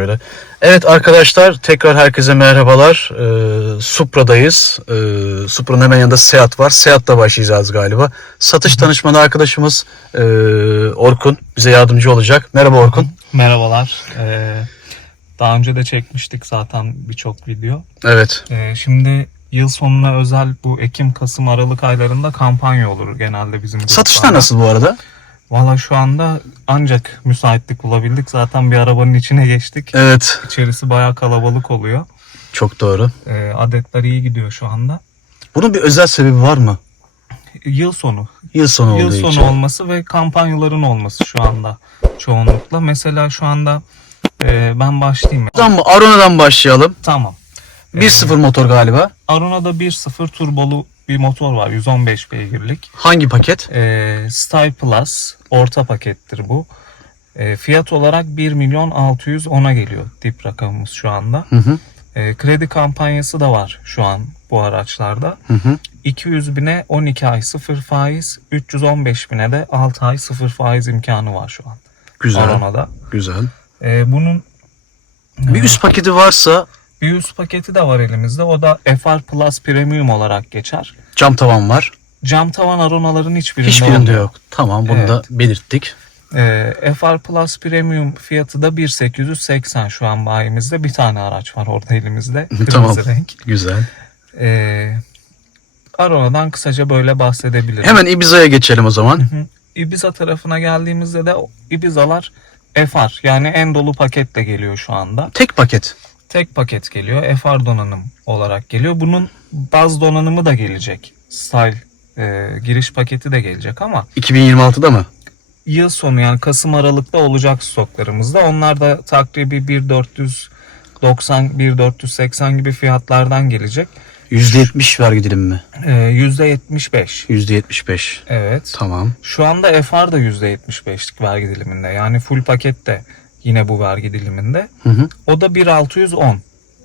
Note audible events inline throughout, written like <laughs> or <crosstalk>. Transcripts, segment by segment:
Öyle. Evet arkadaşlar tekrar herkese merhabalar. Ee, Supra'dayız. Ee, Supra'nın hemen yanında Seat var. Seat'la başlayacağız galiba. Satış danışmanı arkadaşımız e, Orkun bize yardımcı olacak. Merhaba Orkun. Merhabalar. Ee, daha önce de çekmiştik zaten birçok video. Evet. Ee, şimdi yıl sonuna özel bu Ekim, Kasım, Aralık aylarında kampanya olur genelde bizim Satışlar gruplarda. nasıl bu arada? Valla şu anda ancak müsaitlik bulabildik. Zaten bir arabanın içine geçtik. Evet. İçerisi bayağı kalabalık oluyor. Çok doğru. Ee, adetler iyi gidiyor şu anda. Bunun bir özel sebebi var mı? Yıl sonu. Yıl sonu olduğu Yıl sonu için. olması ve kampanyaların olması şu anda çoğunlukla. Mesela şu anda e, ben başlayayım. Tamam mı? Arona'dan başlayalım. Tamam. 1.0 motor galiba. Arona'da 1.0 turbolu bir motor var 115 beygirlik. Hangi paket? Ee, Style Plus orta pakettir bu. Ee, fiyat olarak 1 milyon 610'a geliyor dip rakamımız şu anda. Hı hı. Ee, kredi kampanyası da var şu an bu araçlarda. Hı hı. 200 bine 12 ay sıfır faiz, 315 bine de 6 ay sıfır faiz imkanı var şu an Güzel. Arona'da. Güzel. Ee, bunun Bir üst paketi varsa bir üst paketi de var elimizde. O da FR Plus Premium olarak geçer. Cam tavan var. Cam tavan Arona'ların hiçbirinde, Hiçbirinde yok. Tamam bunu da belirttik. Ee, FR Plus Premium fiyatı da 1880 şu an bayimizde. Bir tane araç var orada elimizde. <laughs> Kırmızı Tamam. renk. Güzel. Ee, Arona'dan kısaca böyle bahsedebilirim. Hemen Ibiza'ya geçelim o zaman. Hı. Ibiza tarafına geldiğimizde de Ibiza'lar FR yani en dolu paketle geliyor şu anda. Tek paket. Tek paket geliyor. FR donanım olarak geliyor. Bunun baz donanımı da gelecek. Style e, giriş paketi de gelecek ama 2026'da mı? yıl sonu yani Kasım Aralık'ta olacak stoklarımızda. Onlar da takribi 1490 1480 gibi fiyatlardan gelecek. %70 vergi dilimi mi? Ee, %75. %75. Evet. Tamam. Şu anda FR da %75'lik vergi diliminde. Yani full paket de yine bu vergi diliminde. Hı hı. O da 1610.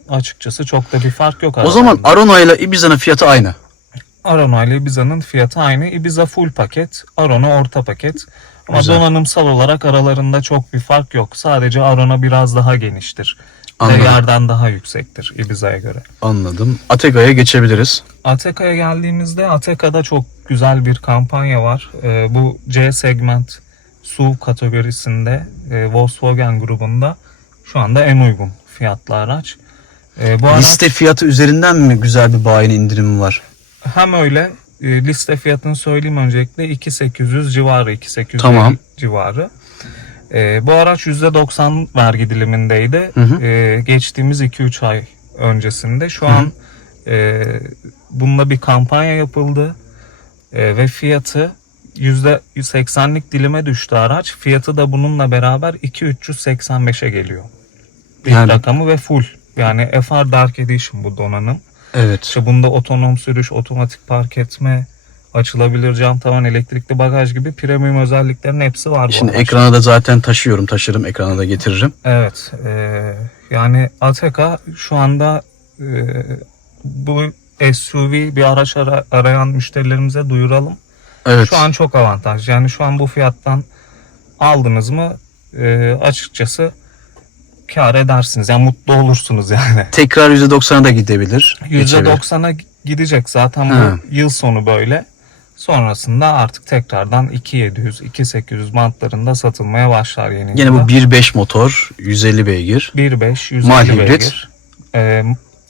Açıkçası çok da bir fark yok O zaman aralarında. Arona ile Ibiza'nın fiyatı aynı. Arona ile Ibiza'nın fiyatı aynı. Ibiza full paket, Arona orta paket. Ama Güzel. donanımsal olarak aralarında çok bir fark yok. Sadece Arona biraz daha geniştir. Yerden daha yüksektir Ibiza'ya göre. Anladım. Atega'ya geçebiliriz. Ateka'ya geldiğimizde Ateka'da çok güzel bir kampanya var. Ee, bu C segment SUV kategorisinde e, Volkswagen grubunda şu anda en uygun fiyatlı araç. Ee, bu araç Liste fiyatı üzerinden mi güzel bir bayine indirimi var? hem öyle e, liste fiyatını söyleyeyim öncelikle 2800 civarı 2800 Tamam. civarı. Ee, bu araç %90 vergi dilimindeydi. Hı hı. Ee, geçtiğimiz 2-3 ay öncesinde. Şu an e, bununla bir kampanya yapıldı E, ve fiyatı %80'lik dilime düştü araç. Fiyatı da bununla beraber 2385'e geliyor. Bir Yani- rakamı ve full. Yani FR Dark Edition bu donanım. Evet. İşte bunda otonom sürüş, otomatik park etme, açılabilir cam tavan, elektrikli bagaj gibi premium özelliklerin hepsi var Şimdi ekrana da zaten taşıyorum. Taşırım ekrana da getiririm. Evet. e, yani Ateka şu anda e, bu SUV bir araç ara- arayan müşterilerimize duyuralım. Evet. Şu an çok avantaj. Yani şu an bu fiyattan aldınız mı e, açıkçası kar edersiniz. Yani mutlu olursunuz yani. Tekrar %90'a da gidebilir. geçebilir. %90'a gidecek zaten Ha. bu yıl sonu böyle. Sonrasında artık tekrardan 2700, 2800 bantlarında satılmaya başlar yeni Yine bu yılda. 1.5 motor, 150 beygir. 1.5, 150 Mild hibrit. beygir. Ee,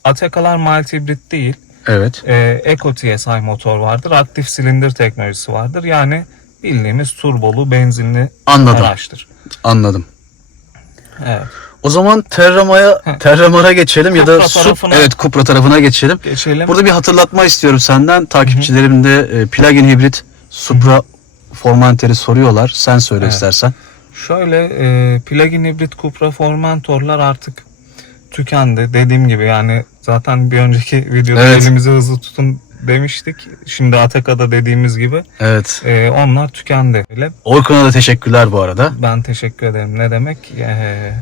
Atekalar mild hibrit değil. Evet. Ee, Eco TSI motor vardır. Aktif silindir teknolojisi vardır. Yani bildiğimiz turbolu benzinli Anladım. araçtır. Anladım. Evet. O zaman Terrama'ya, Heh. Terramar'a geçelim ya da Cupra Sup, tarafına- evet Cupra tarafına geçelim. Geçelim. Burada bir hatırlatma istiyorum senden. Takipçilerim de e, plug-in hibrit Supra Formenter'i soruyorlar. Sen söyle Evet. istersen. Şöyle e, plug-in hibrit Cupra Formentor'lar artık tükendi. Dediğim gibi yani zaten bir önceki videoda Evet. elimizi hızlı tutun demiştik. Şimdi Ateka'da dediğimiz gibi Evet. e, onlar tükendi. Öyle. Orkun'a da teşekkürler bu arada. Ben teşekkür ederim. Ne demek? E,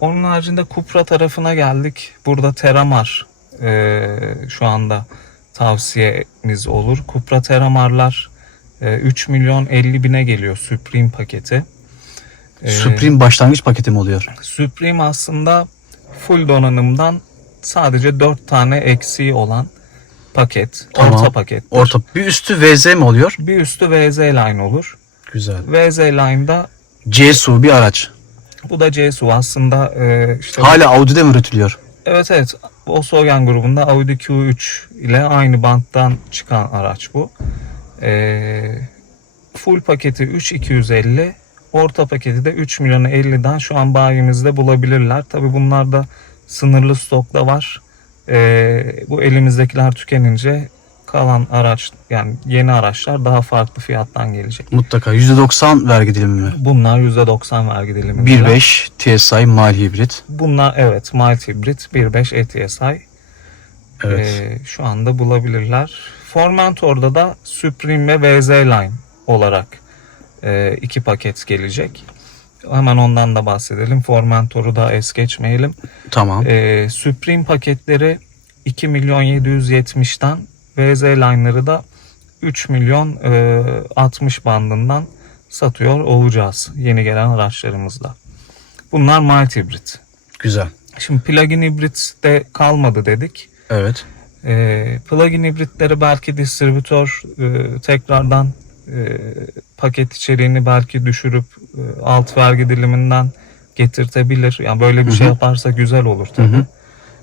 onun haricinde Cupra tarafına geldik. Burada Teramar e, şu anda tavsiyemiz olur. Cupra Teramar'lar e, 3 milyon 50 bine geliyor Supreme paketi. Ee, Supreme başlangıç paketi mi oluyor? Supreme aslında full donanımdan sadece 4 tane eksiği olan paket. Tamam. Orta paket. Orta. Bir üstü VZ mi oluyor? Bir üstü VZ line olur. Güzel. VZ line'da CSU bir araç. bu da CSU aslında e, işte Hala Audi'de mi üretiliyor? Evet evet. Volkswagen grubunda Audi Q3 ile aynı banttan çıkan araç bu. Ee, full paketi 3250, orta paketi de 3 milyonu 50'den şu an bayimizde bulabilirler. Tabi bunlar da sınırlı stokta var. Ee, bu elimizdekiler tükenince kalan araç yani yeni araçlar daha farklı fiyattan gelecek. Mutlaka. %90 vergi dilimi mi? Bunlar %90 vergi diliminde. 1.5 TSI mal hibrit. Bunlar evet mild hibrit 1.5 ETSI. Evet. Ee, şu anda bulabilirler. Formentor'da da Supreme ve VZ Line olarak e, iki paket gelecek. Hemen ondan da bahsedelim. Formentor'u da es geçmeyelim. tamam. Ee, Supreme paketleri 2 milyon 770'ten VZ Line'ları da 3 milyon e, 60 bandından satıyor olacağız yeni gelen araçlarımızda. Bunlar mild hibrit. Güzel. Şimdi plug-in hibrit de kalmadı dedik. Evet. E, plug-in hibritleri belki distribütör e, tekrardan e, paket içeriğini belki düşürüp e, alt vergi diliminden getirtebilir. Yani böyle bir şey yaparsa güzel olur tabii.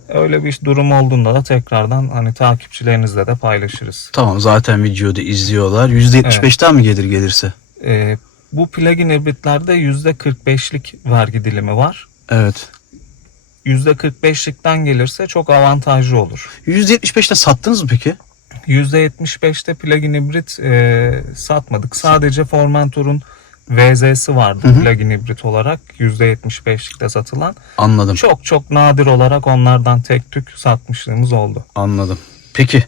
Öyle bir durum olduğunda da tekrardan hani takipçilerinizle de paylaşırız. Tamam zaten videoda izliyorlar. %75'ten mi gelir gelirse? E, bu plug-in hibritlerde %45'lik vergi dilimi var. Evet. %45'likten gelirse çok avantajlı olur. %75'te sattınız mı peki? %75'te plug-in hibrit e, satmadık. Sadece Formentor'un VZ'si vardı plug-in hibrit olarak %75'likte satılan. Anladım. Çok çok nadir olarak onlardan tek tük satmışlığımız oldu. Anladım. Peki.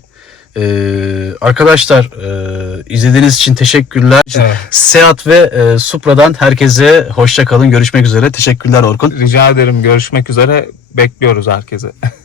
Ee, arkadaşlar e, izlediğiniz için teşekkürler. Evet. Seat ve e, Supra'dan herkese hoşça kalın. Görüşmek üzere. Teşekkürler Orkun. Rica ederim görüşmek üzere bekliyoruz herkese. <laughs>